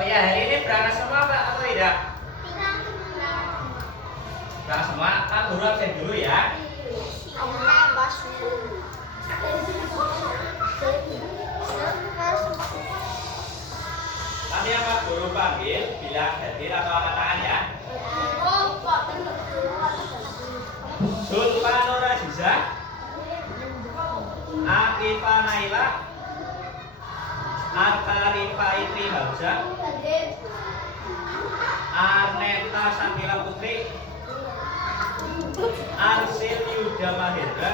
Oh ya, hari ini berangkat semua Pak atau tidak? Berangkat semua. Pak Guru absen dulu ya. Nanti yang Pak Guru panggil, bilang hadir atau angkat tangan ya. Zulfa Nur Aziza, Akifah Naila, Artarifa Itri Hamzah, Arneta Santila Putri, Arsil Yuda Mahendra,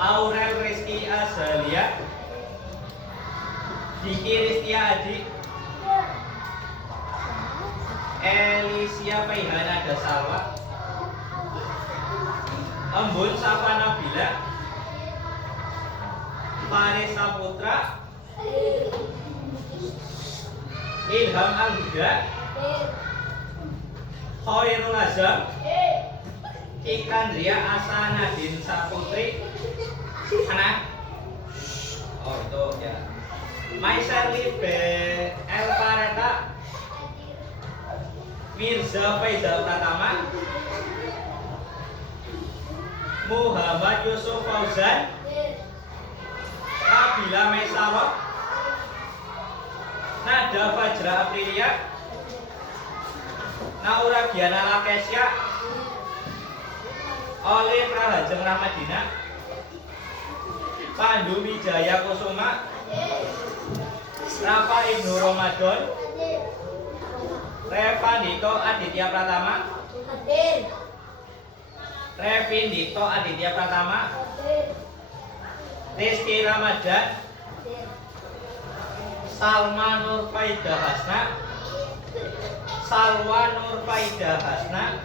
Aurel Rizky Azalia, Diki Ristia Adi, Elisia Faihana Dasalwa, Embun Safa Nabila, Faris Saputra, Ilham Al-Huda, Khairul Azam, Ikandria Asanadin Saputri, anak. Oh itu ya. Maiserli B. El Pareta, Mirza Faizal Pratama, Muhammad Yusuf Fauzan, Nabila Maisarot, Nada Fajra Aprilia, Naura Giana Lakesya, Oleh Prahajeng Rahmadina, Pandu Wijaya Kusuma, Rafa Ibnu Ramadan, Revandito Aditya Pratama, Revindito Aditya Pratama, Rizky Ramadan, Salma Nur Faida Hasna, Salwa Nur Faida Hasna,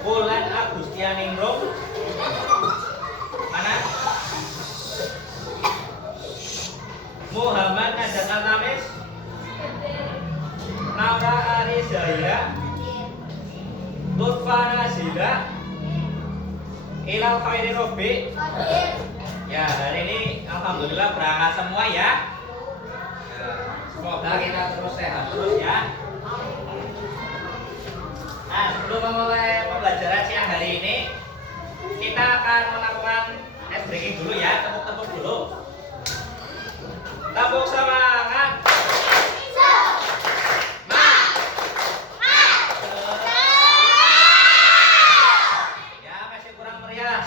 Wulan Agustianingrum, mana? Muhammad Najat Al-Tamis, Naura Ari Zahira, Lutfa Nazila, Ilal Khairi Robi. Ya, hari ini alhamdulillah berangkat semua ya. Semoga kita terus sehat terus ya. Nah, sebelum memulai pembelajaran siang hari ini, kita akan melakukan ice breaking dulu ya, tepuk-tepuk dulu. Tepuk semangat. Ya, masih kurang meriah.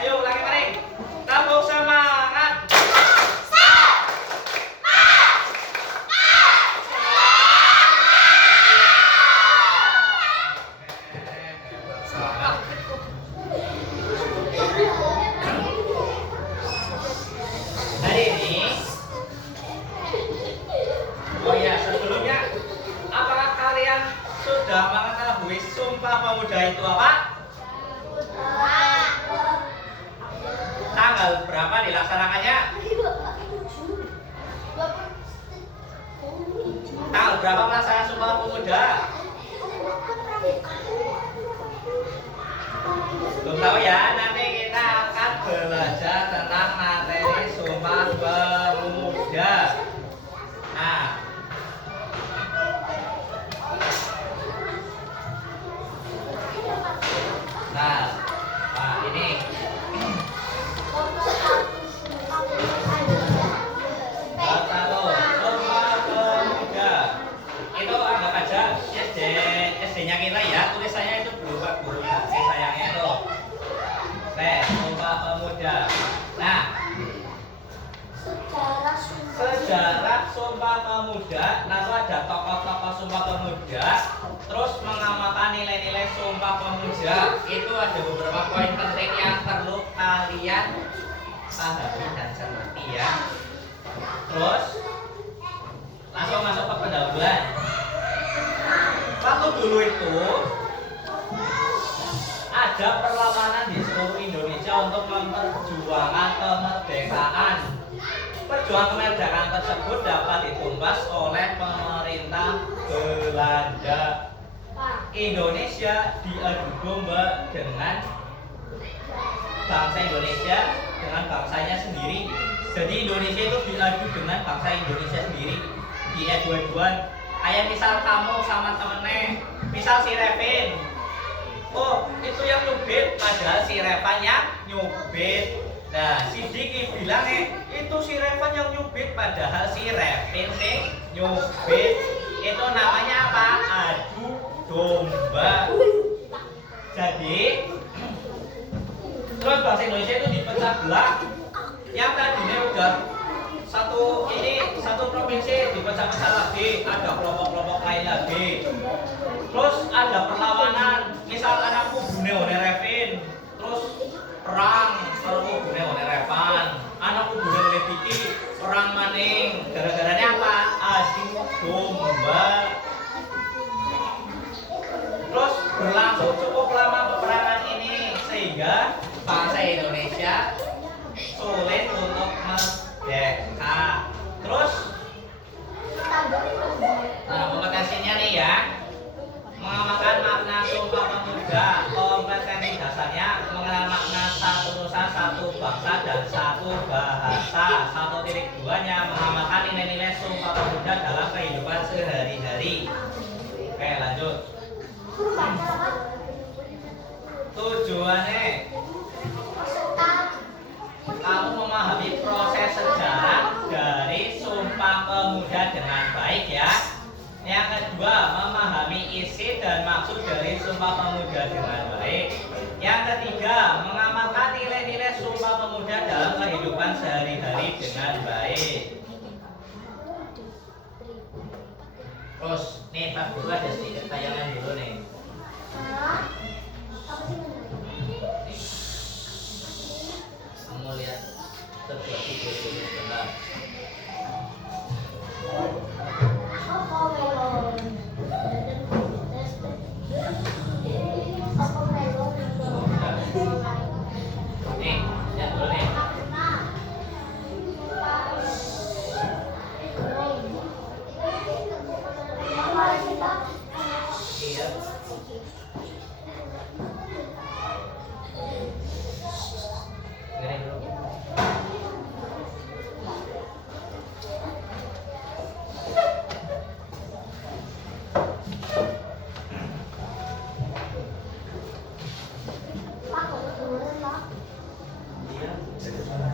Ayo ulangi mari. Tepuk semangat. Hari ini, oh ya sebelumnya, apakah kalian sudah mengetahui Sumpah Pemuda itu apa? Tanggal berapa dilaksanakannya? Tanggal berapa pelaksanaan Sumpah Pemuda? Belum tahu ya, nanti kita akan belajar tentang materi Sumpah Pemuda. Nah, ini bab 1 Sumpah Pemuda. Itu anggap aja SD-nya kita ya, tulisannya itu berupa guru sayangnya itu. Sumpah Pemuda. Nah, sejarah Sumpah Pemuda, lalu ada tokoh-tokoh Sumpah Pemuda, terus mengamalkan nilai-nilai Sumpah Pemuda. Itu ada beberapa poin penting yang perlu kalian pahami dan cermati ya. Terus langsung masuk ke pendahuluan. Waktu dulu itu ada perlawanan di seluruh Indonesia untuk memperjuangkan kemerdekaan. Perjuangan kemerdekaan tersebut dapat ditumpas oleh pemerintah Belanda. Indonesia diadu domba dengan bangsa Indonesia dengan bangsanya sendiri. Jadi Indonesia itu diadu dengan bangsa Indonesia sendiri di E22. Kayak misal kamu sama temennya, misal si Revin, oh itu yang nyubit, padahal si Revan yang nyubit. Nah si Diki bilang itu si Revan yang nyubit, padahal si Revin sing nyubit. Itu namanya apa? Adu domba. Jadi terus bahasa Indonesia itu dipecah belah. Yang tadinya udah satu provinsi dipecah-pecah lagi, ada kelompok-kelompok lain lagi. Terus ada perlawanan, misal anak kubune one Revin, terus perang karo kubune one Revan, anak kubune one Diki, perang maning. Gara-garanya apa? Adu domba. Terus berlangsung cukup lama peperangan ini sehingga bangsa Indonesia sulit untuk merdeka. Terus kompetensinya nih ya, mengamalkan makna Sumpah Pemuda. Kompetensi dasarnya mengenal makna satu nusa, satu bangsa, dan satu bahasa. 1.2-nya mengamalkan nilai-nilai Sumpah Pemuda dalam kehidupan sehari-hari. Oke, lanjut. Tujuannya kamu memahami proses sejarah dari Sumpah Pemuda dengan baik ya. Yang kedua, memahami isi dan maksud dari Sumpah Pemuda dengan baik. Yang ketiga, mengamalkan nilai-nilai Sumpah Pemuda dalam kehidupan sehari-hari dengan baik. Terus nih Pak Guru ada sedikit tayangan dulu nih. Kamu lihat sebuah video dulu sebentar. Nih, lihat dulu nih. Iya. Dengerin dulu. Iya, jadi salah.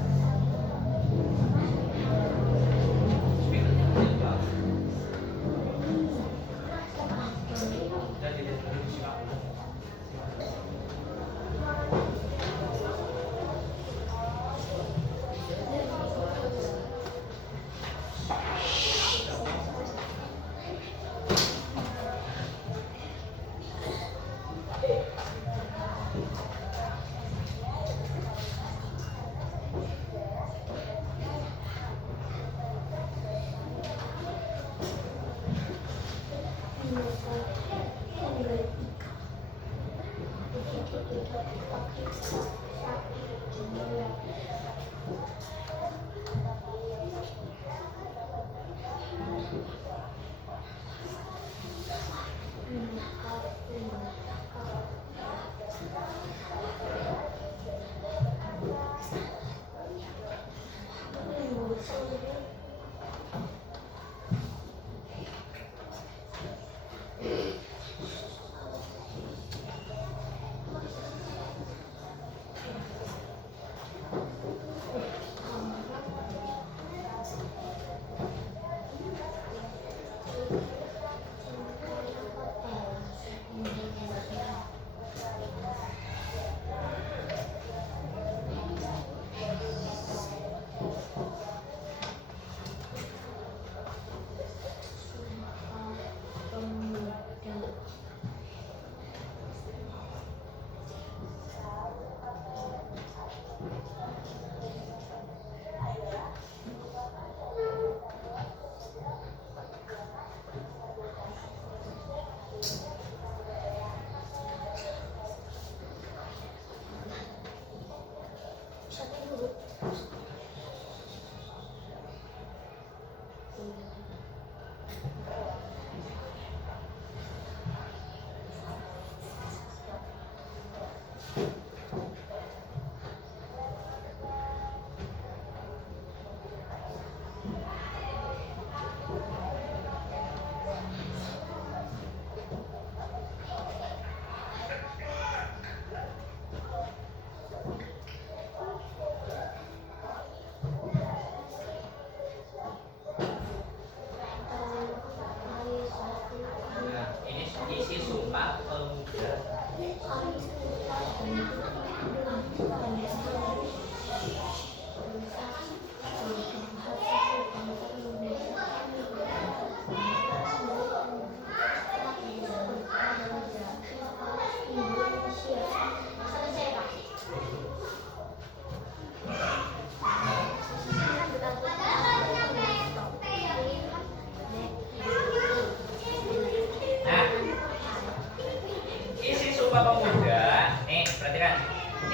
Sumpah Pemuda, nih perhatikan.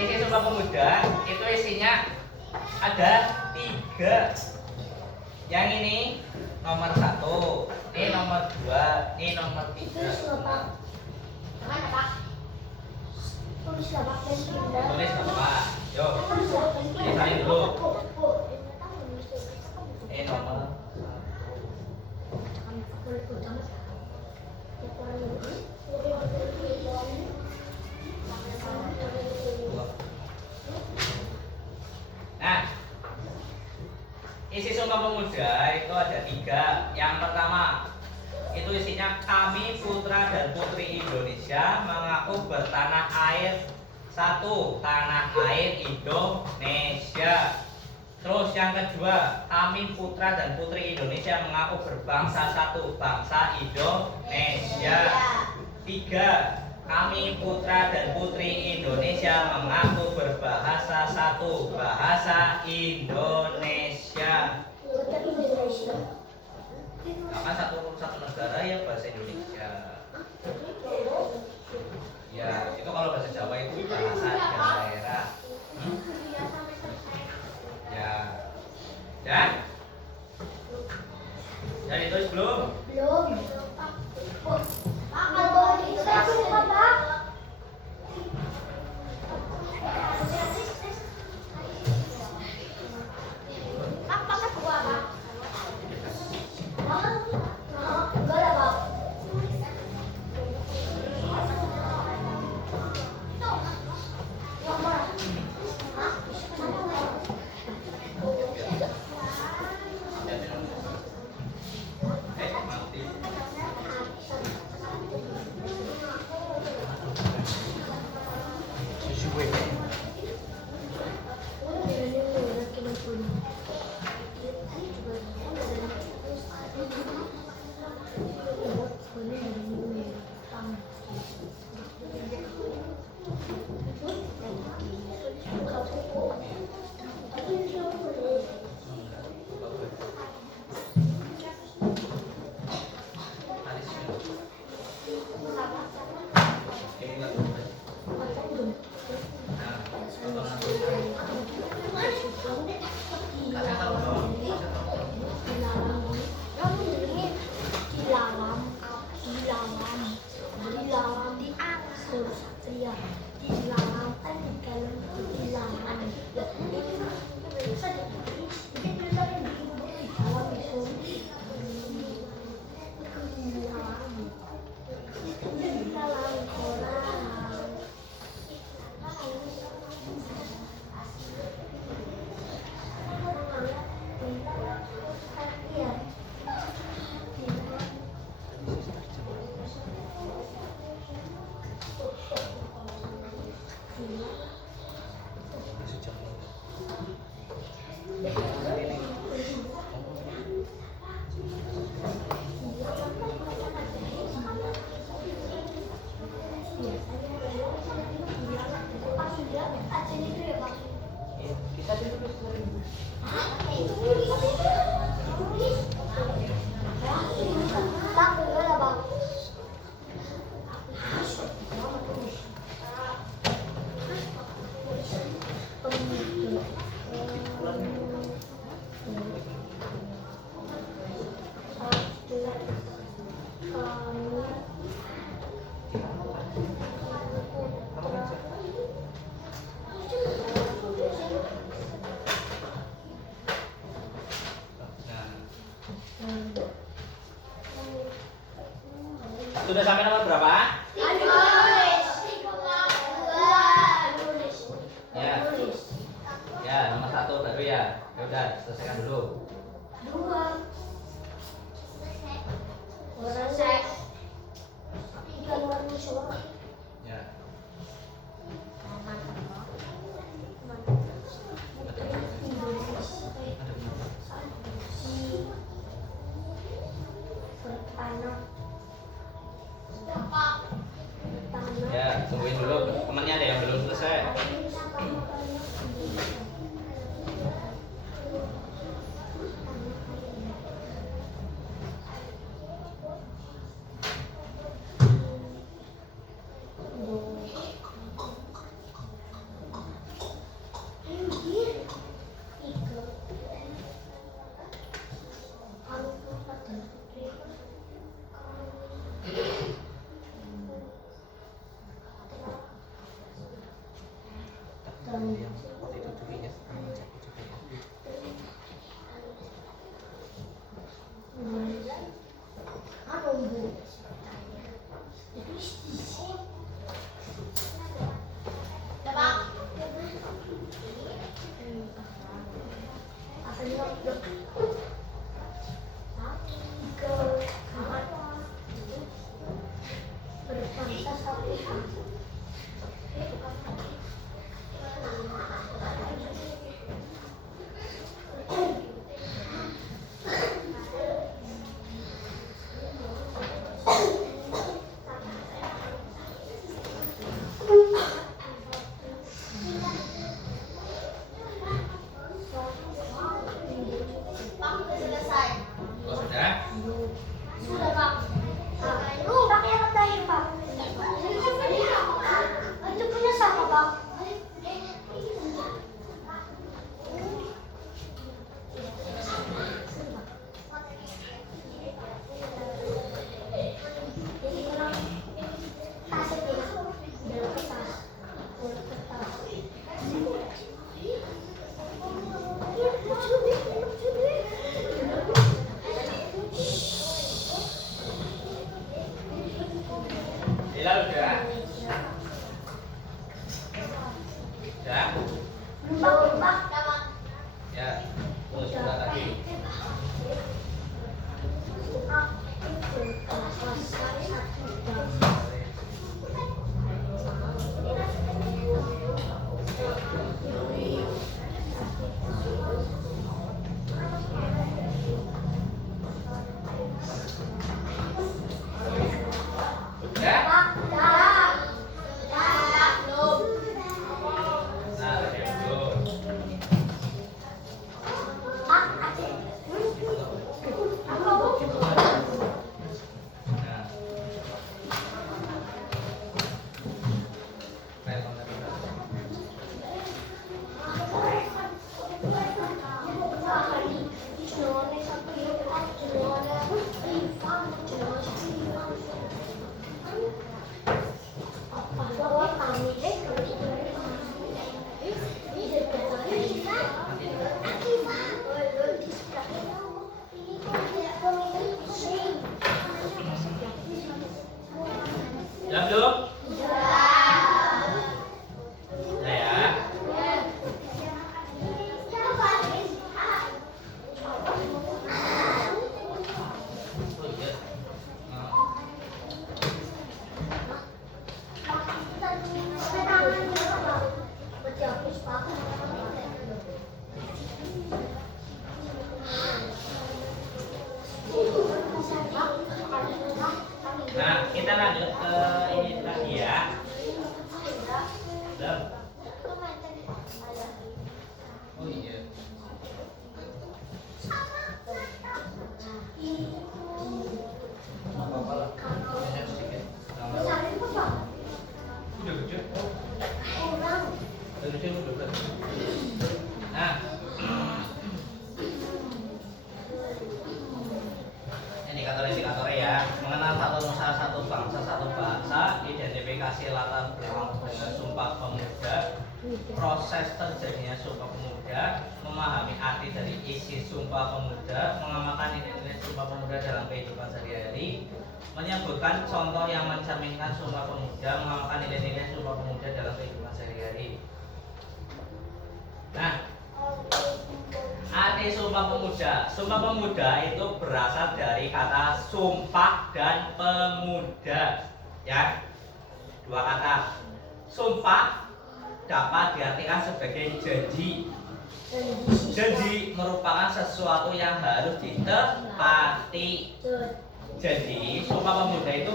Isi Sumpah Pemuda itu isinya ada 3. Yang ini nomor 1, ini nomor 2, ini nomor 3. Tulis apa? Yuk, tulisain dulu. Ini nomor 1. Nah, isi Sumpah Pemuda itu ada 3. Yang pertama, itu isinya kami putra dan putri Indonesia mengaku bertanah air satu, tanah air Indonesia. Terus yang kedua, kami putra dan putri Indonesia mengaku berbangsa satu, bangsa Indonesia. 3, kami putra dan putri Indonesia mengaku berbahasa satu, bahasa Indonesia. Maka satu negara ya bahasa Indonesia. Ya, itu kalau bahasa Jawa itu bahasa daerah. Ya. Dan? Dan ditulis belum? Belum. Pak, kalau bisa suka, Pak. Pak, pakai buku apa? Enggak ada, Pak. Sudah sampai nomor berapa? Ya. Ya, nomor 1 baru ya. Ya udah, selesaikan dulu. Ya. Ya, tungguin dulu. Temannya ada yang belum selesai. Oh, sudah? Sudah, Pak. Pakai apa tadi, Pak? Itu punya siapa, Pak? Hilal udah? Udah? Ya. Oh, sudah tadi. Udah? Nah, tadi belum. Nah. Telepon tadi. Ya belum? Nah ya. Oh iya. Nah, kita lanjut ke ini lagi ya. Belum? Oh iya. Nggak apa-apa lah. Hanya sedikit. Udah gede. Udah gede udah berat. Nah. Indikator-indikator ya. Mengenal satu nusa, satu bangsa, satu bahasa, identifikasi latar belakang dengan Sumpah Pemuda, proses terjadinya Sumpah Pemuda, memahami arti dari isi Sumpah Pemuda, mengamalkan nilai-nilai Sumpah Pemuda dalam kehidupan sehari-hari, menyebutkan contoh yang mencerminkan Sumpah Pemuda, mengamalkan nilai-nilai Sumpah Pemuda dalam kehidupan sehari-hari. Nah, arti Sumpah Pemuda. Sumpah Pemuda itu berasal dari kata sumpah dan pemuda. Ya. Dua kata. Sumpah dapat diartikan sebagai janji. Janji merupakan sesuatu yang harus ditepati. Jadi, Sumpah Pemuda itu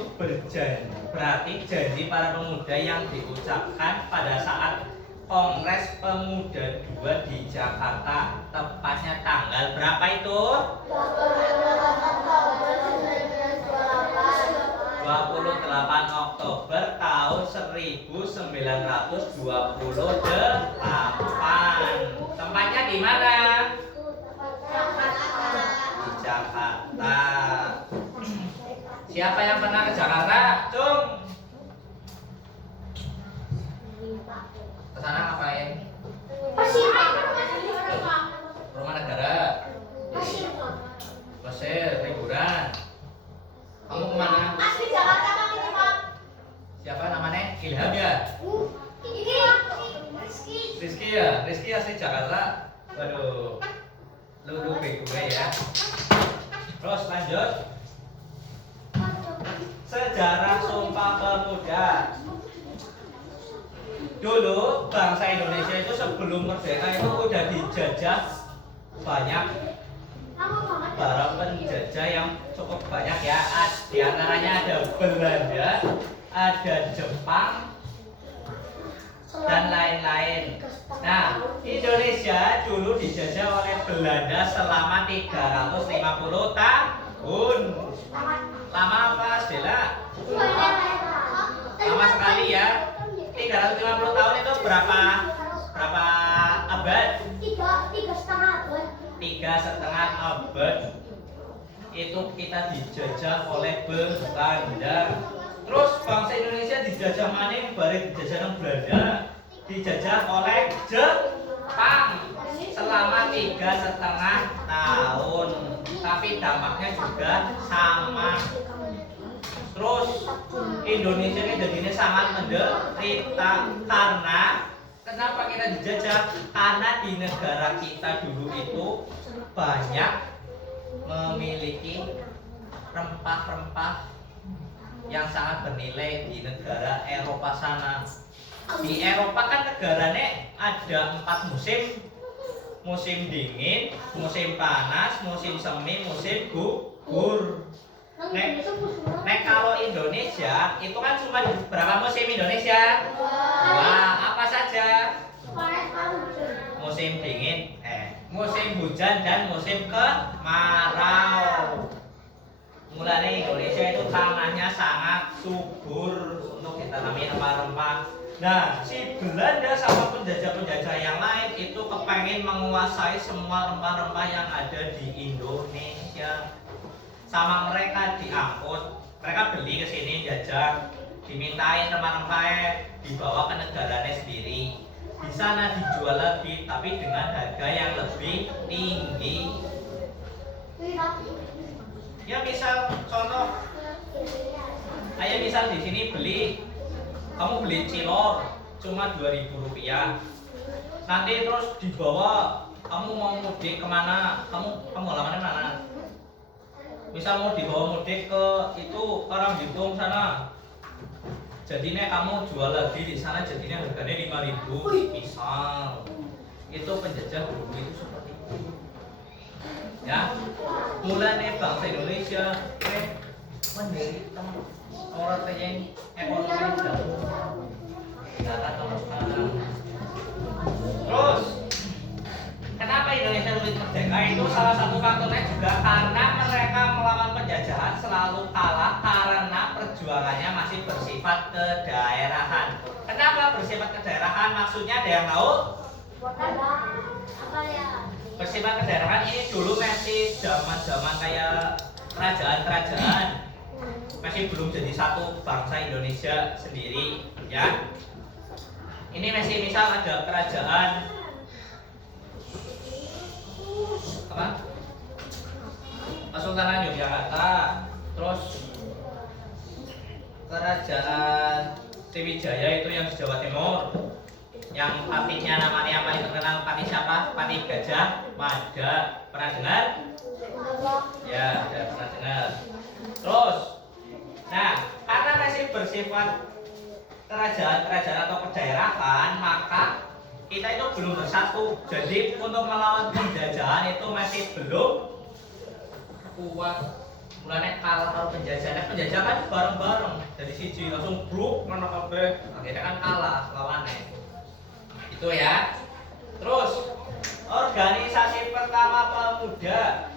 berarti janji para pemuda yang diucapkan pada saat Kongres Pemuda 2 di Jakarta. Tepatnya tanggal berapa itu? 28 Oktober tahun 1928. Tempatnya di mana? Di Jakarta. Siapa yang pernah ke Jakarta? Cung. Kesana ngapain? Rumah negara. Mesir, liburan. Kamu kemana? Ilham ya? Ini Rizky. Rizky ya? Rizky asli Jakarta. Waduh. Lu bego ya. Terus lanjut. Sejarah Sumpah Pemuda. Dulu bangsa Indonesia itu sebelum merdeka itu udah dijajah banyak para penjajah yang cukup banyak ya. Di antaranya ada Belanda, ada Jepang, dan lain-lain. Nah, Indonesia dulu dijajah oleh Belanda selama 350 tahun. Lama apa, Stella? Lama sekali ya. 350 tahun itu berapa abad? 3,5 abad. 3,5 abad. Itu kita dijajah oleh Belanda. Terus bangsa Indonesia dijajah maning bareng dijajah nang Belanda, dijajah oleh Jepang selama 3,5 tahun. Tapi dampaknya juga sama. Terus Indonesia ini jadinya sangat menderita karena kenapa kita dijajah? Karena di negara kita dulu itu banyak memiliki rempah-rempah yang sangat bernilai di negara Eropa sana. Di Eropa kan negaranya ada 4 musim. Musim dingin, musim panas, musim semi, musim gugur. Nek kalau Indonesia itu kan cuma berapa musim Indonesia? Wah, apa saja? Musim dingin, musim hujan dan musim kemarau. Mulanya Indonesia itu tanahnya sangat subur untuk ditanami rempah-rempah. Nah, si Belanda sama penjajah-penjajah yang lain itu kepengen menguasai semua rempah-rempah yang ada di Indonesia. Sama mereka diangkut, mereka beli ke sini jajah, dimintain rempah-rempahnya, dibawa ke negaranya sendiri. Di sana dijual lagi, tapi dengan harga yang lebih tinggi. Ya misal contoh, kayak misal di sini kamu beli cilor cuma Rp2.000. Nanti terus dibawa, kamu mau mudik kemana? Kamu halamannya mana? Misal mau dibawa mudik ke itu Karanggitung sana. Jadinya kamu jual lagi di sana, jadinya harganya Rp5.000 misal. Itu penjajah dulu itu seperti itu. Ya, mulanya bangsa Indonesia menderita orang yang ekonomi jauh. Terus kenapa Indonesia sulit merdeka? Itu salah satu faktornya juga karena mereka melawan penjajahan selalu kalah karena perjuangannya masih bersifat kedaerahan. Kenapa bersifat kedaerahan? Maksudnya ada yang tahu? Apa ya? Bersifat kedaerahan ini dulu masih zaman-zaman kayak kerajaan-kerajaan, masih belum jadi satu bangsa Indonesia sendiri, ya. Ini masih misal ada kerajaan apa? Kesultanan Yogyakarta, terus kerajaan Sriwijaya itu yang di Jawa Timur. Yang patinya namanya yang paling terkenal pati siapa? Pati Gajah Mada. Pernah dengar? Ya, sudah pernah dengar. Terus, nah, karena masih bersifat kerajaan-kerajaan atau kedaerahan, maka kita itu belum bersatu. Jadi untuk melawan penjajahan itu masih belum kuat. Mulanya kalah kalau penjajahan kan bareng-bareng. Jadi siji langsung bluk mana kabeh. Akhirnya kan kalah lawannya. Itu ya. Terus organisasi pertama pemuda.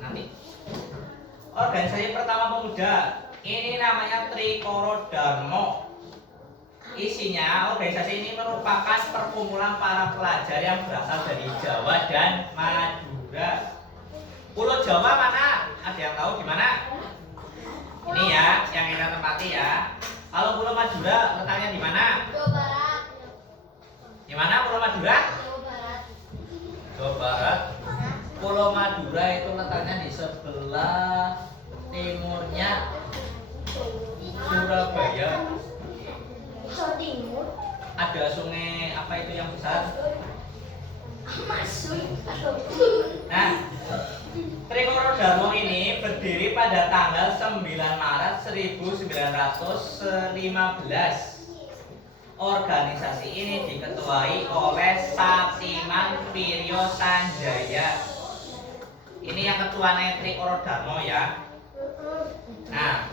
Nanti. Organisasi pertama pemuda ini namanya Trikoro Darmo. Isinya organisasi ini merupakan perkumpulan para pelajar yang berasal dari Jawa dan Madura. Pulau Jawa mana? Ada yang tahu di mana? Ini ya, yang kita tempati ya. Kalau Pulau Madura letaknya di mana? Jawa Barat. Di mana Pulau Madura? Jawa Barat. Jawa Barat. Pulau Madura itu letaknya di sebelah timurnya Surabaya. Jawa Timur. Ada sungai apa itu yang besar? Masuk. Nah, Trikoro Darmo ini berdiri pada tanggal 9 Maret 1915. Organisasi ini diketuai oleh Satiman Wiryo Sanjaya. Ini yang ketuanya Trikoro Darmo ya. Nah,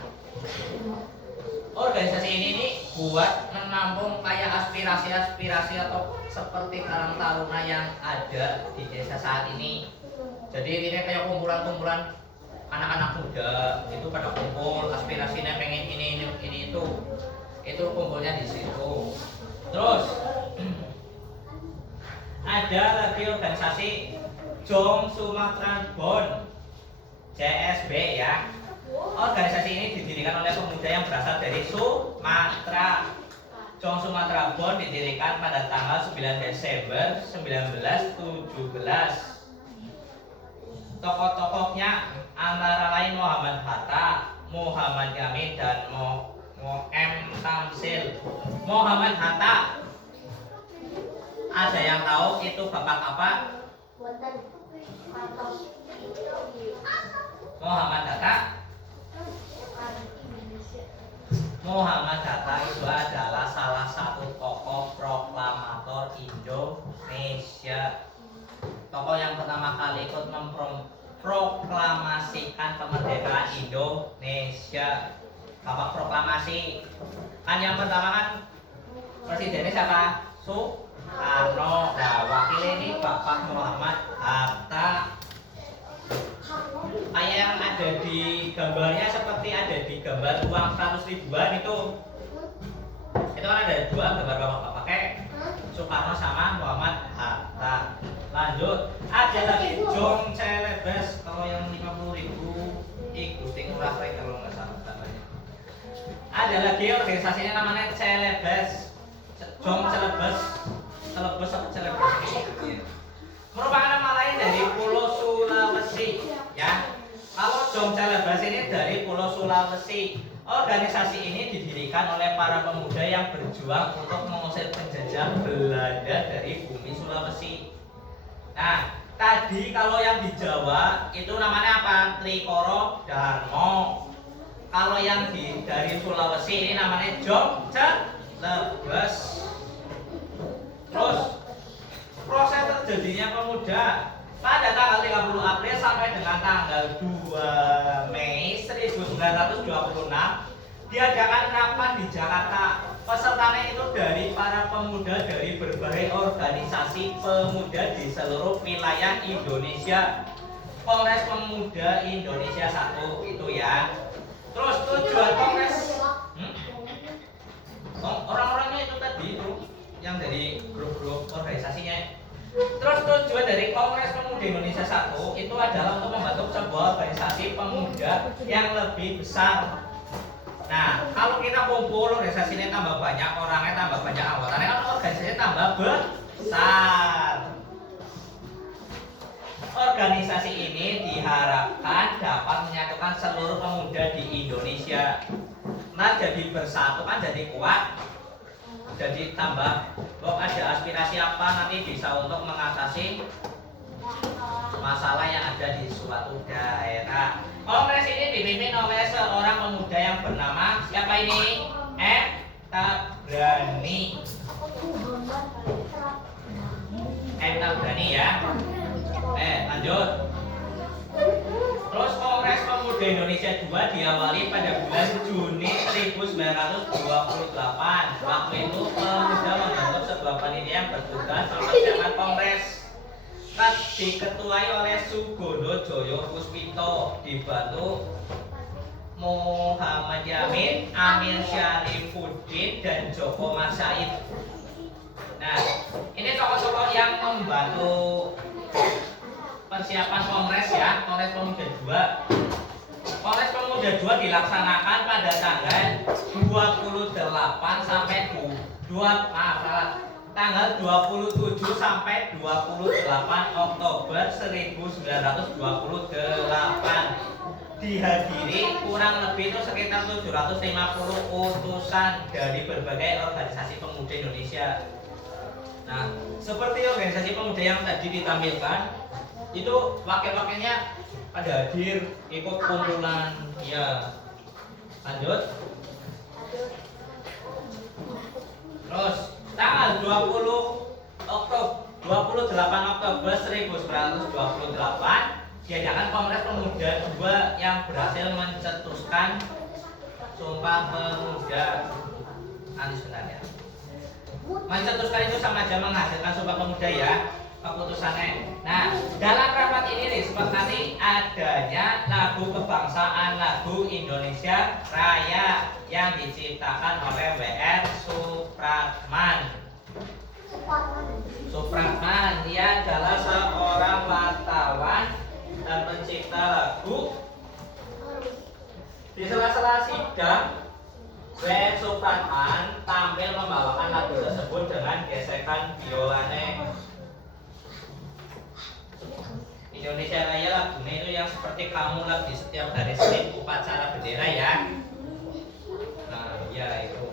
organisasi ini buat menampung kayak aspirasi-aspirasi atau seperti Karang Taruna yang ada di desa saat ini. Jadi ini kayak kumpulan-kumpulan anak-anak muda itu pada kumpul aspirasinya pengen ini itu kumpulnya di situ. Terus ada lagi organisasi Jong Sumatera Bond JSB ya. Organisasi ini didirikan oleh pemuda yang berasal dari Sumatera. Jong Sumatera Bond didirikan pada tanggal 9 Desember 1917. Tokoh-tokohnya antara lain Muhammad Hatta, Muhammad Yamin, dan M. Tamsil. Muhammad Hatta, ada yang tahu itu bapak apa? Muhammad Hatta. Muhammad Hatta itu adalah salah satu tokoh proklamator Indonesia. Tokoh yang pertama kali ikut memproklamasikan kemerdekaan Indonesia. Bapak proklamasi kan yang pertama kan presidennya siapa? Soekarno. Nah, wakilnya ini Bapak Muhammad Hatta. Kayak yang ada di gambarnya seperti ada di gambar uang 100 ribuan itu kan ada dua gambar bapak pakai Soekarno sama Muhammad Hatta. Lanjut, ada lagi Jong Celebes. Kalau yang 50.000 Gusti Ngurah Rai kalau nggak salah namanya. Ada lagi organisasinya namanya Celebes. Jong Celebes. Celebes atau Celebes ini merupakan nama lain dari Pulau Sulawesi ya. Kalau Jong Celebes ini dari Pulau Sulawesi. Organisasi ini didirikan oleh para pemuda yang berjuang untuk mengusir penjajah Belanda dari bumi Sulawesi. Nah, tadi kalau yang di Jawa itu namanya apa? Trikoro Darmo. Kalau yang dari Sulawesi ini namanya Jong Celebes. Terus proses terjadinya pemuda pada tanggal 30 April sampai dengan tanggal 2 Mei 1926 diadakan rapat di Jakarta. Pesertanya itu dari para pemuda dari berbagai organisasi pemuda di seluruh wilayah Indonesia. Kongres Pemuda Indonesia 1 itu ya. Terus tujuan kongres orang-orangnya itu tadi itu yang dari grup-grup organisasinya. Terus tujuan dari Kongres Pemuda Indonesia 1 itu adalah untuk membentuk sebuah organisasi pemuda yang lebih besar. Nah, kalau kita kumpul organisasinya tambah banyak, orangnya tambah banyak, anggotanya kan organisasinya tambah besar. Organisasi ini diharapkan dapat menyatukan seluruh pemuda di Indonesia. Nah, jadi bersatu kan jadi kuat. Jadi tambah ada aspirasi apa nanti bisa untuk mengatasi masalah yang ada di suatu daerah. Kongres ini dipimpin oleh seorang pemuda yang bernama siapa ini? M. Tabrani. M. Tabrani ya. Lanjut. Terus Kongres Pemuda Indonesia 2 diawali pada bulan Juni 1928. Waktu itu pemuda membentuk sebuah panitia yang bertugas mempersiapkan kongres. Diketuai oleh Sugondo Joyo Puspito, dibantu Muhammad Yamin, Amir Syarifuddin, dan Joko Masyaid. Nah, ini tokoh-tokoh yang membantu persiapan kongres ya, Kongres Pemuda 2. Kongres Pemuda 2 dilaksanakan pada tanggal 28 sampai tanggal 27 sampai 28 Oktober 1928. dihadiri kurang lebih itu sekitar 750 utusan dari berbagai organisasi pemuda Indonesia. Nah, seperti organisasi pemuda yang tadi ditampilkan, itu wakil-wakilnya pada hadir ikut kumpulan. Ya, lanjut. Terus tanggal 28 Oktober 1928 diadakan Kongres Pemuda II yang berhasil mencetuskan Sumpah Pemuda. Nanti sebentar ya. Mencetuskan itu sama aja menghasilkan Sumpah Pemuda ya, keputusannya. Nah, dalam rapat ini disepakati adanya lagu kebangsaan, lagu Indonesia Raya yang diciptakan oleh W.R. Supratman. Supratman, dia adalah seorang wartawan dan pencipta lagu. Di sela-sela sidang, W.R. Supratman tampil membawakan lagu tersebut dengan gesekan biolanya. Indonesia Raya lagunya itu yang seperti kamu lagi setiap hari Senin upacara bendera ya. Nah, ya itu.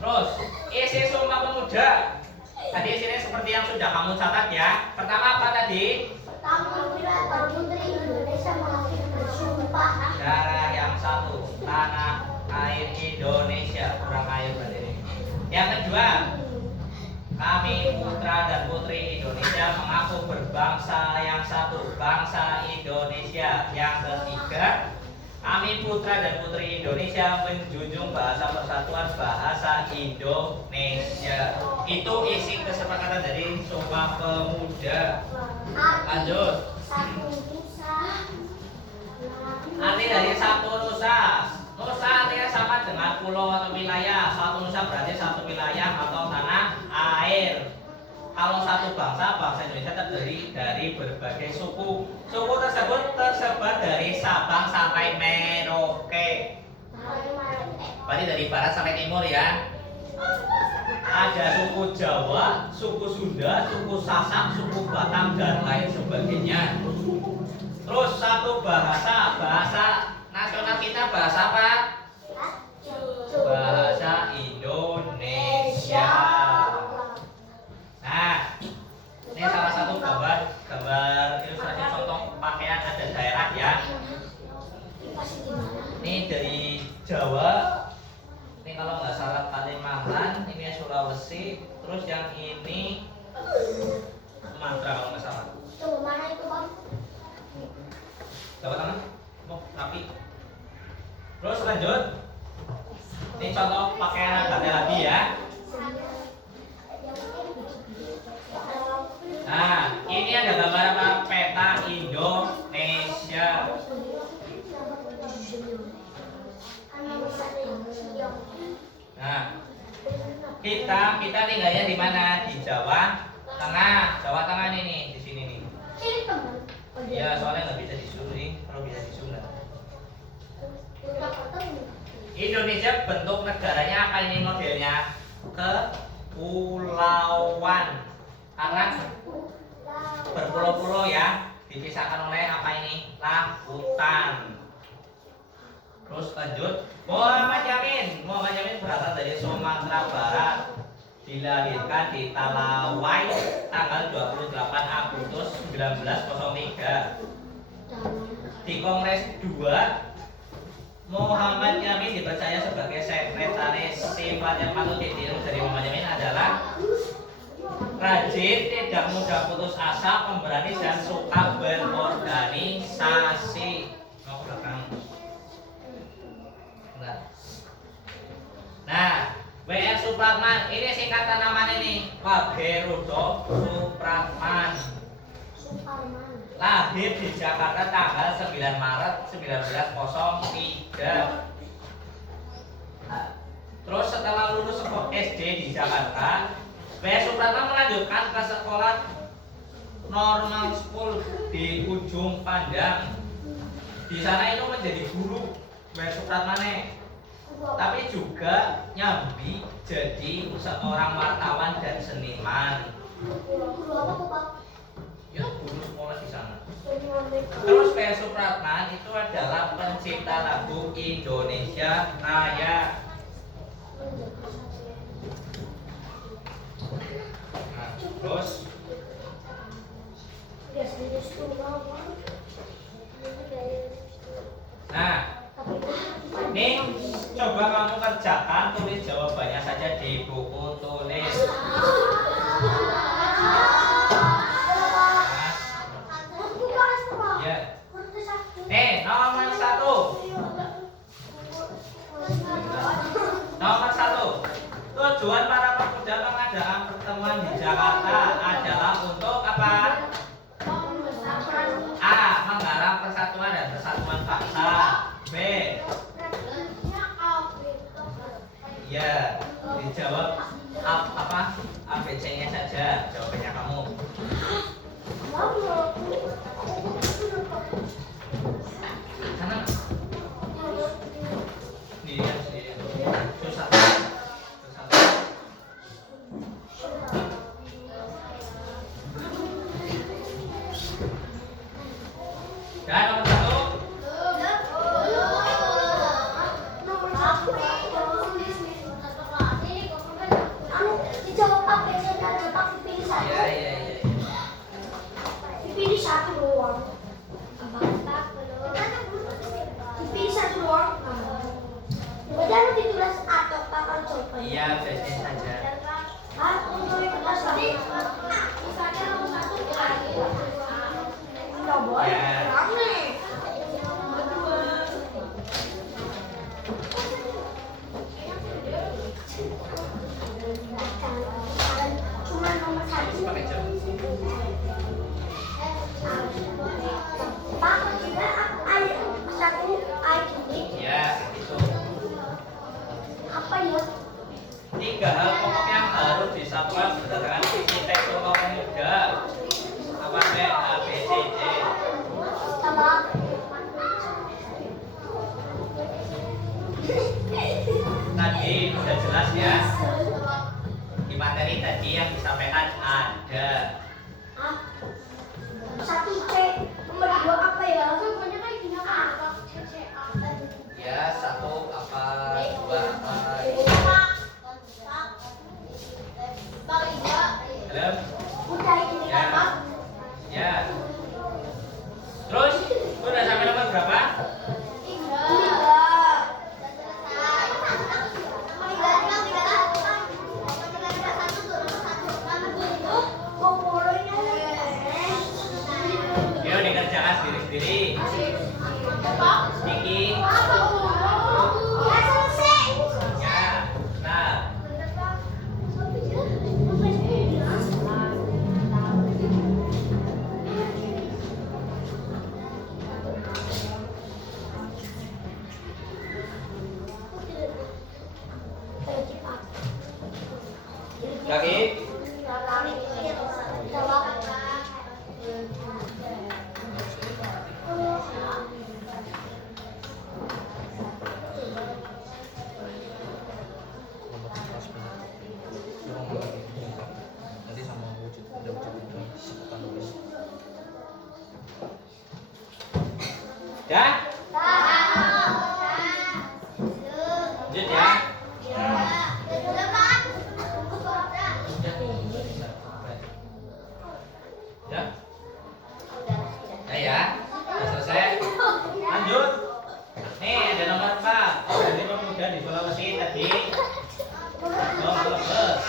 Terus isi Sumpah Pemuda. Tadi isinya seperti yang sudah kamu catat ya. Pertama apa tadi? Pertama, Putri Indonesia mengakui bersumpah. Darah yang satu, tanah air Indonesia. Kurang air berarti ini. Yang kedua, kami putra dan putri Indonesia mengaku berbangsa yang satu, bangsa Indonesia. Yang ketiga, kami putra dan putri Indonesia menjunjung bahasa persatuan, bahasa Indonesia. Itu isi kesepakatan dari Sumpah Pemuda. Lanjut. Arti dari satu nusa. Nusa artinya sama dengan pulau atau wilayah. Satu nusa berarti satu wilayah atau tanah air. Kalau satu bangsa, bangsa Indonesia terdiri dari berbagai suku. Suku tersebut tersebar dari Sabang sampai Merauke. Berarti dari barat sampai timur ya. Ada suku Jawa, suku Sunda, suku Sasak, suku Batak dan lain sebagainya. Terus satu bahasa, bahasa nasional kita bahasa apa? Bahasa Indonesia. Nah, ini salah satu gambar ilustrasi contoh pakaian ada daerah ya. Ini dari Jawa. Ini kalau nggak salah Kalimantan, ini Sulawesi, terus yang ini Sumatera kalau nggak salah. Tuh, mana itu, Bang? Dapat tangan? Oh, rapi. Terus lanjut. Ini contoh pakaian adatnya lagi ya. Nah, ini ada gambar apa? Peta Indonesia. Nah, kita tinggalnya di mana? Di Jawa Tengah. Jawa Tengah ini di sini nih. Ya, soalnya nggak bisa disuruh nih. Kalau bisa disuruh nggak? Indonesia bentuk negaranya apa ini modelnya? Kepulauan. Karena berpulau-pulau ya, dipisahkan oleh apa ini? Lautan. Terus lanjut. Muhammad Yamin berasal dari Sumatera Barat. Dilahirkan di Talawai tanggal 28 Agustus 1903. Di Kongres 2, Muhammad Yamin dipercaya sebagai sekretaris. Sifat yang patut ditiru dari Muhammad Yamin adalah rajin, tidak mudah putus asa, pemberani dan suka berorganisasi. Mau ke belakang. Nah, W.R. Supratman, ini singkatan namanya nih, Wagerudo Supratman. Lahir di Jakarta tanggal 9 Maret 1903. Terus setelah lulus sekolah SD di Jakarta, W.R. Supratman melanjutkan ke sekolah normal school di Ujung Pandang. Di sana itu menjadi guru W.R. Supratman. Tapi juga nyambi jadi seorang wartawan dan seniman. Guru apa, Pak? Ya, guru sekolah di sana. Terus P. Supratman itu adalah pencipta lagu Indonesia Raya. Nah, terus nah, ini coba kamu kerjakan, tulis jawabannya saja di buku tulis. Nah, ya. Nomor satu. Nomor satu. Tujuan para pemuda mengadakan pertemuan di Jakarta adalah untuk apa? A. Menggarap persatuan dan persatuan bangsa. B. Ya, dijawab apa? ABC-nya saja jawabannya kamu. Sana. Iya, susah. Dan nomor satu. Iya, iya, iya. Dipilih satu doang. Dipilih satu doang. Jangan ditulis atau kakak coba. Iya, ABC saja. Untuk itu kelas lagi. Misalnya nomor satu lagi. Nggak boleh. Ya. Aneh. Cuma nomor satu. Pakai jam. Pak, juga ada satu ini. Ya, itu. Apa ya? 3 hal pokok yang harus disatukan berdasarkan visi teks Sumpah Pemuda. Apa B, A, B, C, D. Sama. Tadi sudah jelas ya. Di materi tadi yang disampaikan ada. Satu C. Nomor dua apa ya? Ya, 1 apa, 2 apa. Halo? Udah ini Ya. apa? Ya. Terus, udah sampai nomor berapa? Yuk dikerjakan sendiri-sendiri. Niki. Ya. Nah. Lagi. Nanti sama wujud ada wujud itu sebutan nulis. Ya. Lanjut ya. Ya. Nah ya. Sudah selesai. Lanjut. Nih ada nomor 4. Jadi pemuda di Sulawesi tadi. Nomor 11.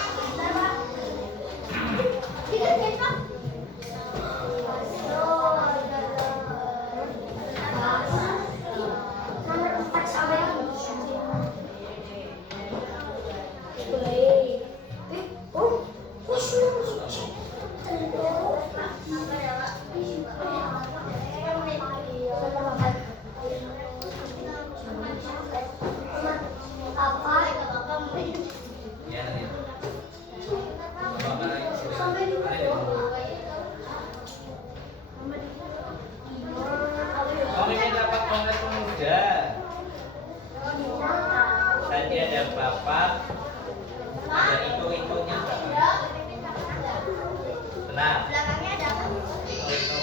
Nomor 4 sampai Ya nanti. Kami ini dapat kongres pemuda. Tadi ada bapak, ada itu-itunya. Benar. belakangnya ada apa? Itu.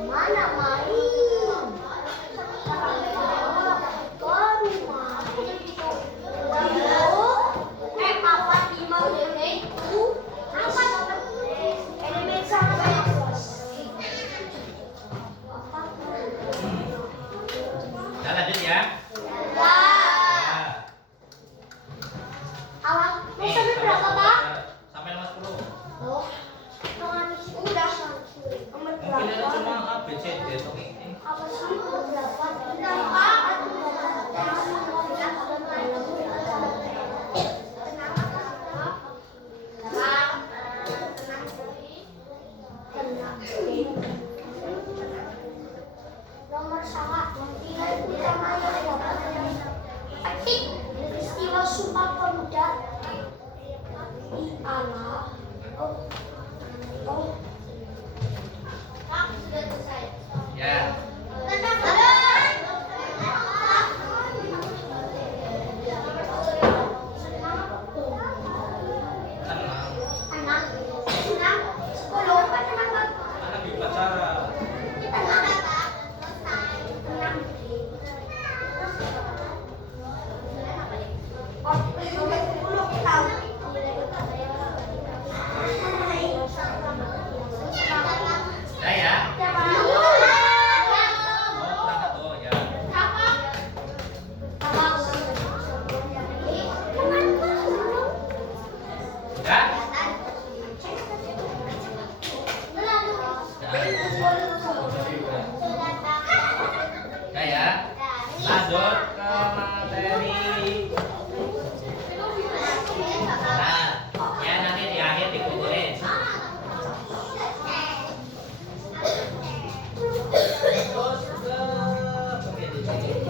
Mana main? Baru main. Apa 5 menit itu? Apa? Elemen sama. Kita lanjut ya. Ya. Ya. Awal. Mau Nih, sampai berapa, Pak? sampai nomor 10. Oh. Udah. Nomor Mungkin itu berapa? cuma A, B, C, D atau ini. Apa sih nomor berapa? Kenapa? Nomor sangat ingat utama yang dapat petik peristiwa Sumpah Pemuda di anak. Oh. Sudah selesai. Ya. Tenang. Anak di upacara. Ya ya. Oh, berangkat tuh ya. Ya. Ya ya. Lanjut ke materi. Nah, ya nanti di akhir dikumpulin. Terus ke mungkin di sini.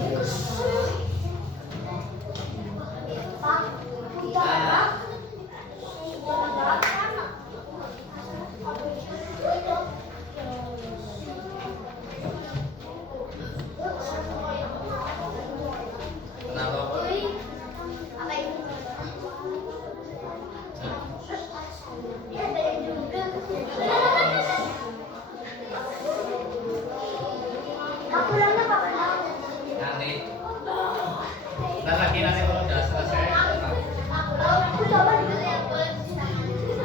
Kenapa? Nanti. Ntar lagi nanti kalau udah selesai.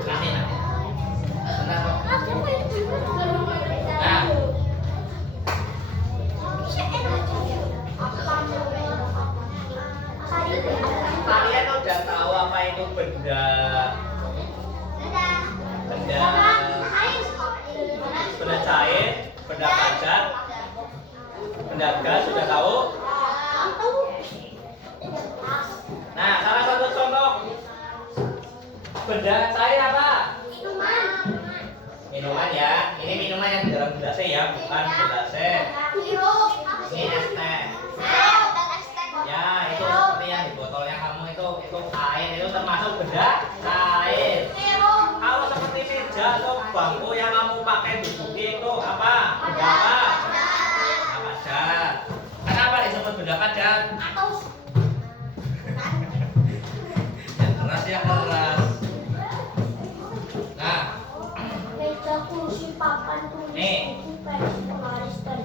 Nanti nanti. Bentar kok. Nah. Kalian udah tahu apa itu benda? Benda cair, benda padat, benda gas, sudah tahu? Nah, salah satu contoh benda cair apa? Minuman ya. Ini minuman yang di dalam gelasnya ya, bukan gelasnya. Ini es teh. Ya, itu seperti yang di botolnya kamu itu air, itu termasuk benda cair. Kalau seperti meja atau bangku yang kamu pakai duduk itu apa? Benda apa? Benda padat. Kenapa disebut benda padat? Yang keras ya keras. Nah, nih,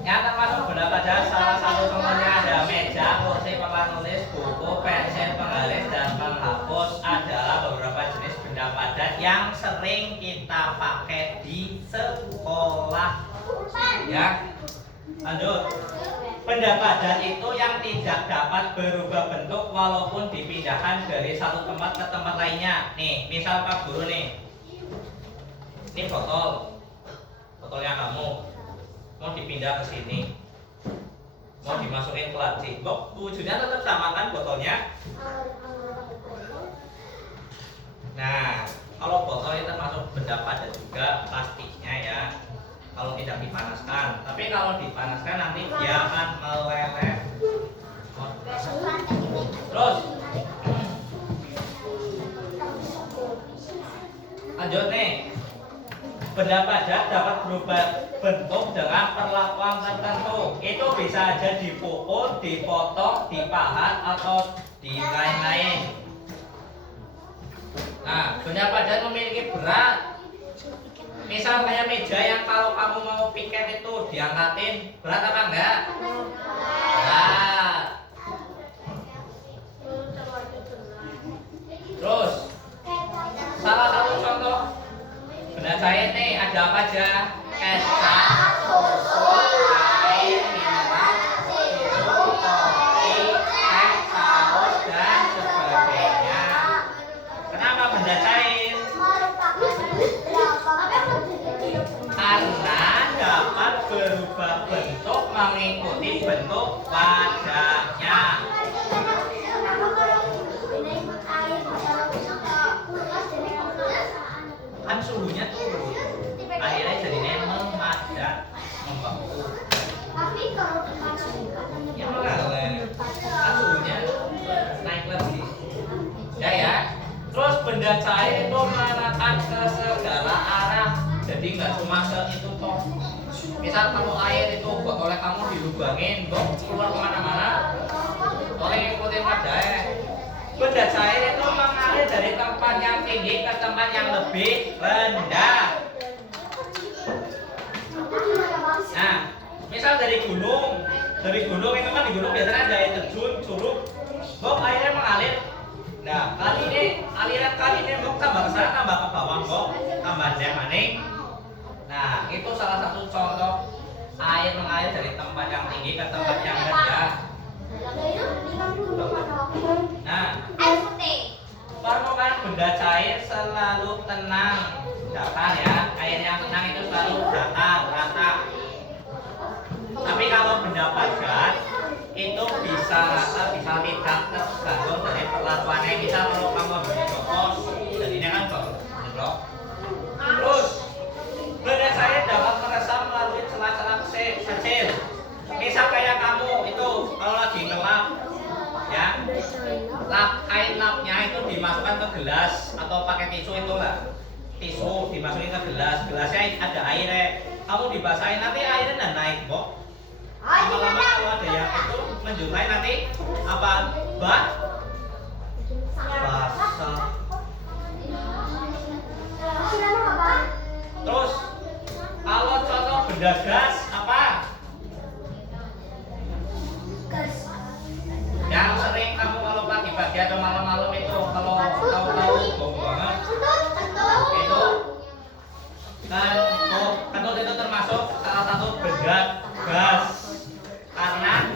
yang termasuk benda padat salah satu contohnya ada meja, kursi, papan tulis, buku, pensil, penggaris, dan penghapus adalah beberapa jenis benda padat yang sering kita pakai di sekolah. Ya, lanjut. Benda padat itu yang tidak dapat berubah bentuk walaupun dipindahkan dari satu tempat ke tempat lainnya. Nih, misal Pak Guru nih. Ini botolnya kamu mau dipindah ke sini, mau dimasukin ke laci, wujudnya tetap sama kan botolnya. Nah, kalau botol itu termasuk benda padat juga plastiknya ya, kalau tidak dipanaskan. Tapi kalau dipanaskan nanti dia akan meleleh. Terus lanjut nih. Benda padat dapat berubah bentuk dengan perlakuan tertentu. Itu bisa aja dipukul, dipotong, dipahat, atau di lain-lain. Nah, benda padat memiliki berat Misal kayak meja yang kalau kamu mau piket itu diangkatin, berat apa enggak? Berat. Terus salah satu contoh benda cair nih ada apa aja? Kecap, susu, air, mineral, sirup, kopi, teh, saus, dan sebagainya. Kenapa benda cair? Karena dapat berubah bentuk mengikuti bentuk wadahnya. Kan suhunya turun, akhirnya jadinya memadat, membeku. Ya mengalir, kan suhunya naik lagi. Ya. Terus benda cair itu mengarahkan ke segala arah. Jadi nggak cuma se itu toh. Misal kamu air itu botolnya kamu dilubangin, kok keluar kemana-mana. Oleh ngikutin wadahnya. Benda cair itu mengalir dari tempat yang tinggi ke tempat yang lebih rendah. Nah, misal dari gunung itu kan di gunung biasanya ada air terjun, curug, kok airnya mengalir. Nah, aliran kali ini kok tambah ke sana, tambah ke bawah kok, tambah maning. Nah, itu salah satu contoh air mengalir dari tempat yang tinggi ke tempat yang rendah. Nah, permukaan benda cair selalu tenang, datar ya. Air yang tenang itu selalu datar, rata. Tapi kalau benda padat itu bisa rata, bisa tidak, tergantung dari perlakuannya. Misal kalau kamu beli kokos, jadinya kan bentrok. Terus benda cair dapat meresap melalui celah-celah kecil. Misal kayak kamu itu kalau lagi ngelap, ya, kain lapnya itu dimasukkan ke gelas atau pakai tisu itulah. Tisu dimasukin ke gelasnya ada airnya. Kamu dibasahin nanti airnya dan naik kok. Lama-lama kalau ada yang itu menjuntai nanti apa? Basah. Terus kalau contoh benda gas apa? Yang sering kamu kalau pagi-pagi atau malam-malam itu kalau tahu-tahu bau banget itu kan kentut itu termasuk salah satu benda gas karena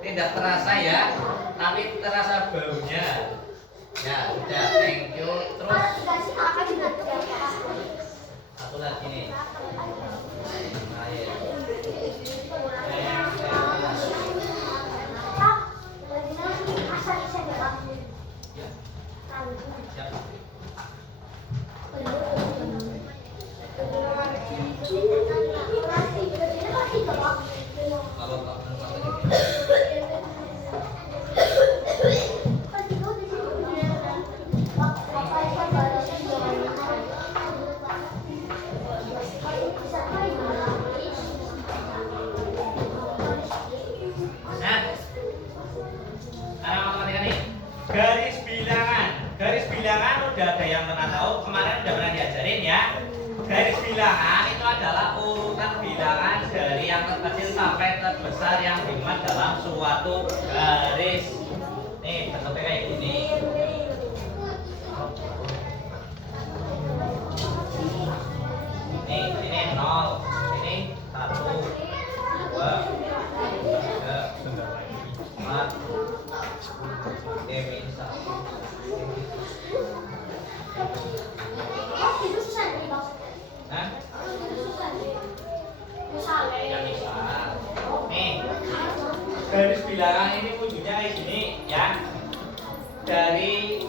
tidak terasa ya, tapi terasa baunya. Ya udah, thank you. Terus satu lagi nih. Air. Kalau garis bilangan udah ada yang pernah tahu, kemarin udah pernah diajarin ya. Garis bilangan itu adalah urutan bilangan dari yang terkecil sampai terbesar yang dimuat dalam suatu garis. Nih bentuknya kayak gini. Nih ini 0, ini 1, 2, 3, 4, ini 1. Hah? Ya misal. Nih, garis bilangan ini wujudnya kayak gini ya. Dari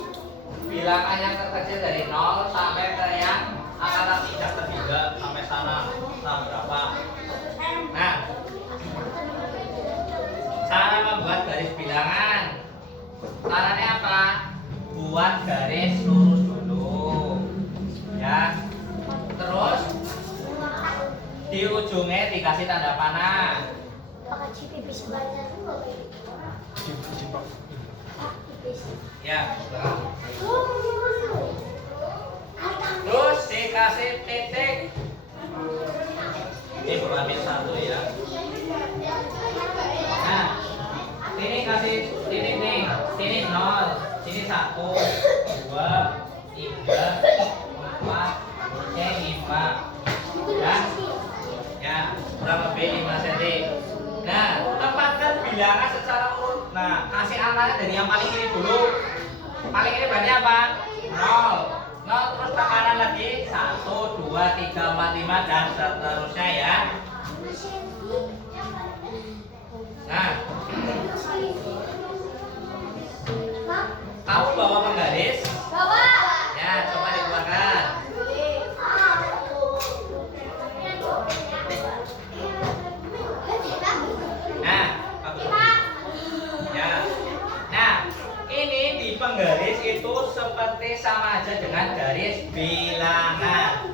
bilangan yang terkecil dari 0 sampai ke yang angka tidak terhingga sampai sana berapa. Nah, cara membuat garis bilangan, caranya apa? Buat garis lurus dulu ya, terus di ujungnya dikasih tanda panah ya. Terus dikasih titik. Ini baru ambil satu ya. Nah, sini kasih titik nih. Sini 0, sini 1, 2, 3, 4, 5. Ya. Ya, kurang lebih 5 cm. Nah, tempatkan bilangan secara urut. Nah, kasih angkanya dari yang paling kiri dulu. Paling kiri berarti apa? 0. 0 terus ke kanan lagi 1, 2, 3, 4, 5 dan seterusnya ya. Nah, kamu bawa penggaris? Bawa. Ya, coba dikeluarkan. Nah, ya. Nah, ini di penggaris itu seperti sama aja dengan garis bilangan.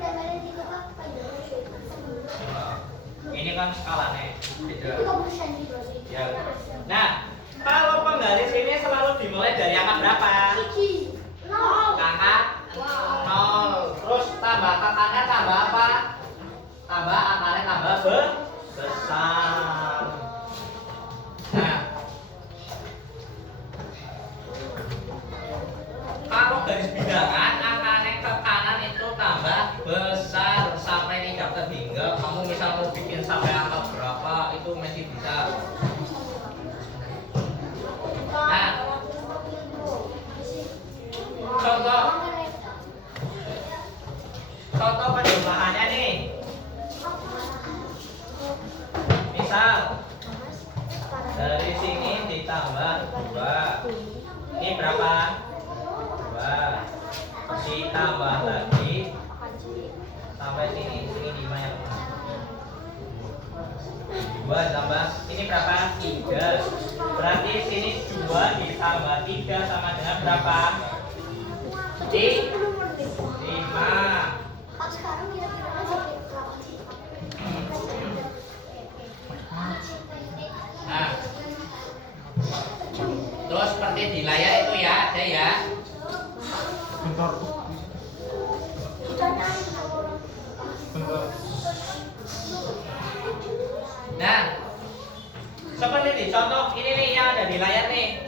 Ini kan skalanya beda. Ya. Nah, kalau penggaris ini selalu dimulai dari angka berapa? Angka 0. Terus tambah kakaknya tambah apa? Tambah akarnya tambah besar. Nah, kalau garis bilangan angkanya ke kanan itu tambah besar sampai ini daftar hingga kamu misal mau bikin sampai angka berapa itu masih bisa. Nah, contoh penjumlahannya nih. Misal dari sini ditambah 2. Ini berapa? 2. Ditambah lagi sampai sini 5 ya. 2 tambah ini berapa? 3. Berarti sini 2 ditambah 3 sama dengan berapa? 5. Nah, terus seperti di layar itu ya, ada ya. Bentar. Bentar. Nah, seperti ini contoh ini nih yang ada di layar nih.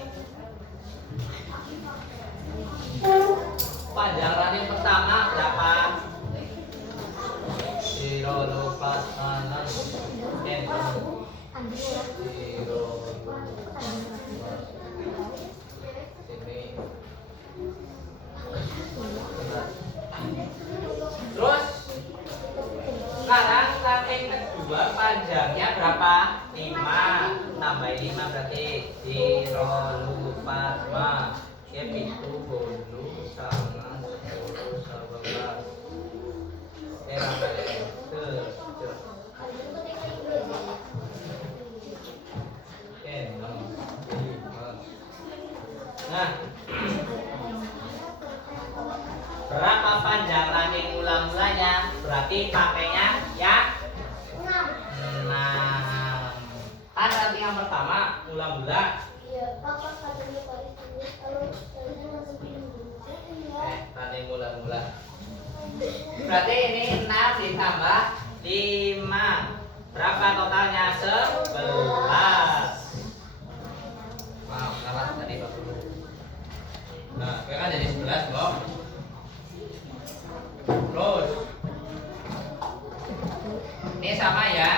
Panjang running pertama berapa? 0, lupa kanan, enter. 0, sini. Terus sekarang ranking kedua panjangnya berapa? 5. Tambah 5 berarti 0, lupa 5. Ya itu bolu sama 10, 11. Nah, berapa panjang running mula-mulanya? Berarti pakainya ya 6. Kan nanti yang pertama mula-mula. Running mula-mula. Berarti ini 6 ditambah 5. Berapa totalnya? 11. Maaf, salah tadi Pak dulu. Nah, kan jadi 11, Bob. Terus ini sama ya.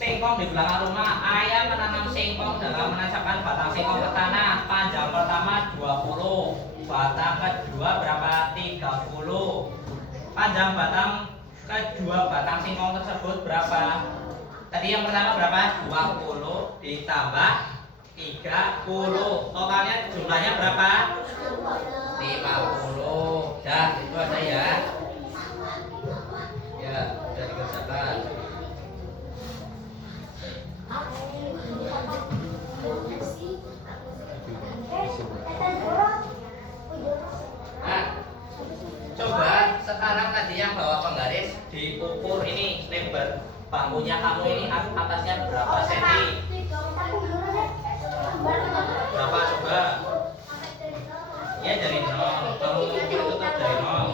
Singkong di belakang rumah. Ayah menanam singkong dalam menancapkan batang singkong ke tanah. Panjang pertama 20. Batang kedua berapa? 30. Panjang batang kedua batang singkong tersebut berapa? Tadi yang pertama berapa? 20 ditambah 30. Totalnya jumlahnya berapa? 50. Dah, itu ada ya. Ya, sudah dikerjakan. Nah, coba sekarang tadi yang bawa penggaris diukur ini lebar bangkunya kamu ini atasnya berapa senti? Berapa coba? Ya dari nol. Kalau itu tetap dari nol.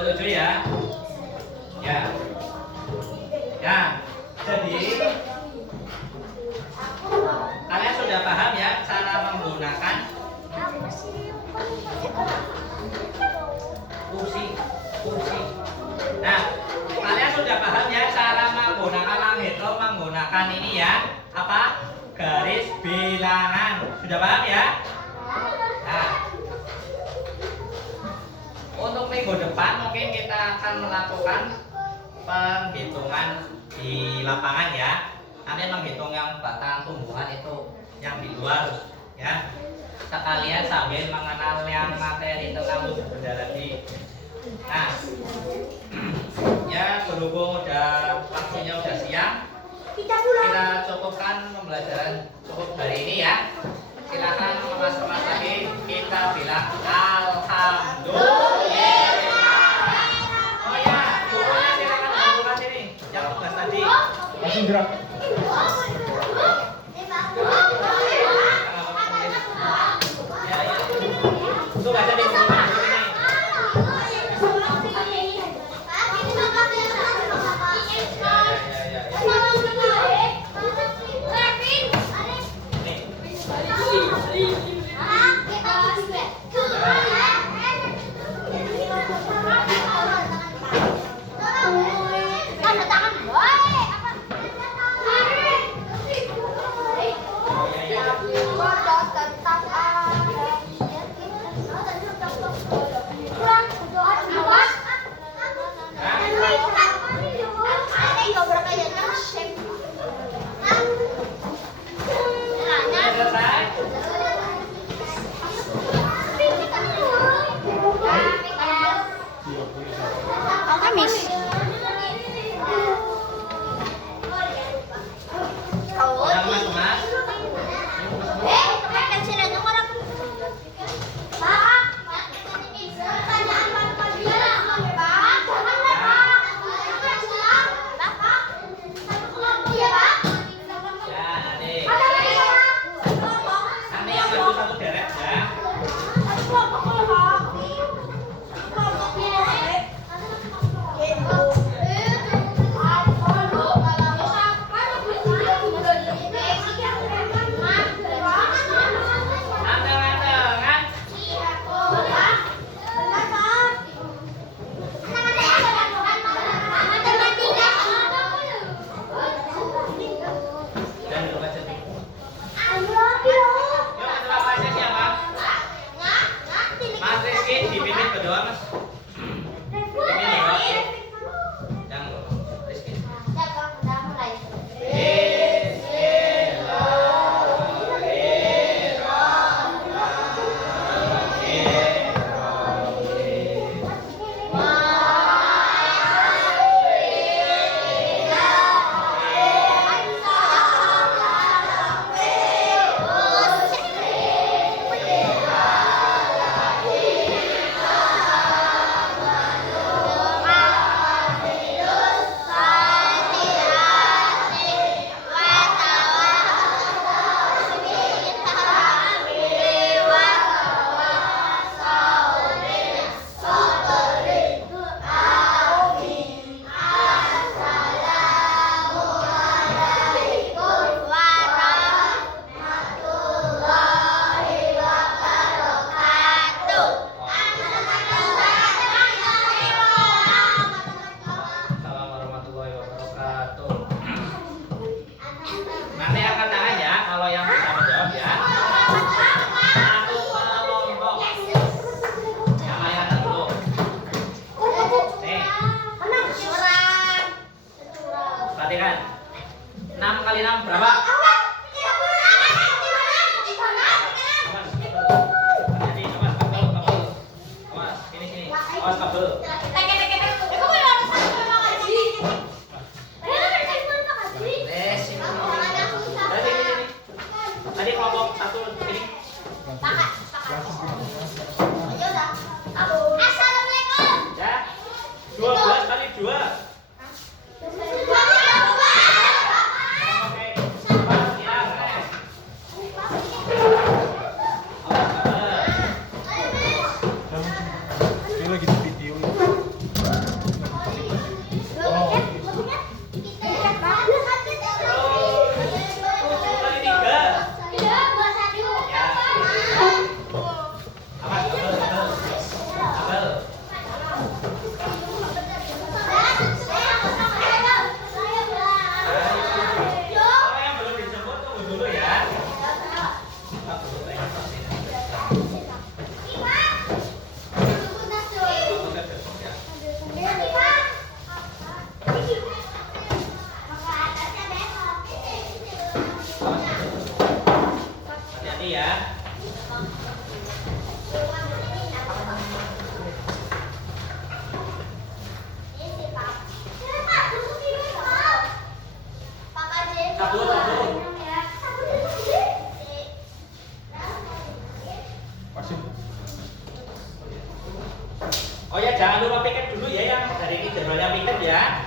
Tujuh ya. Ya. Ya. Jadi kalian sudah paham ya cara menggunakan kursi. Nah, kalian sudah paham ya cara menghitung menggunakan ini ya, apa? Garis bilangan. Sudah paham ya? Nah, untuk minggu depan mungkin kita akan melakukan penghitungan di lapangan ya. Nanti menghitung yang batang tumbuhan itu yang di luar ya. Sekalian sambil mengenal yang materi tentang wujud benda tadi. Nah, ya berhubung waktunya udah siang, kita cukupkan pembelajaran cukup hari ini ya. Silakan mas-mas lagi kita bilang alhamdulillah. Oh ya, bukunya silakan bukukan sini yang tugas tadi. Mas Indra. Itu baca di buku ini. Perhatikan. 6 kali 6 berapa? Awas, sini. Awas kabel. Tadi kelompok 1 sini. Assalamualaikum. Ya. 12 kali 2. Oh ya, jangan lupa piket dulu ya yang dari ini jadwalnya piket ya.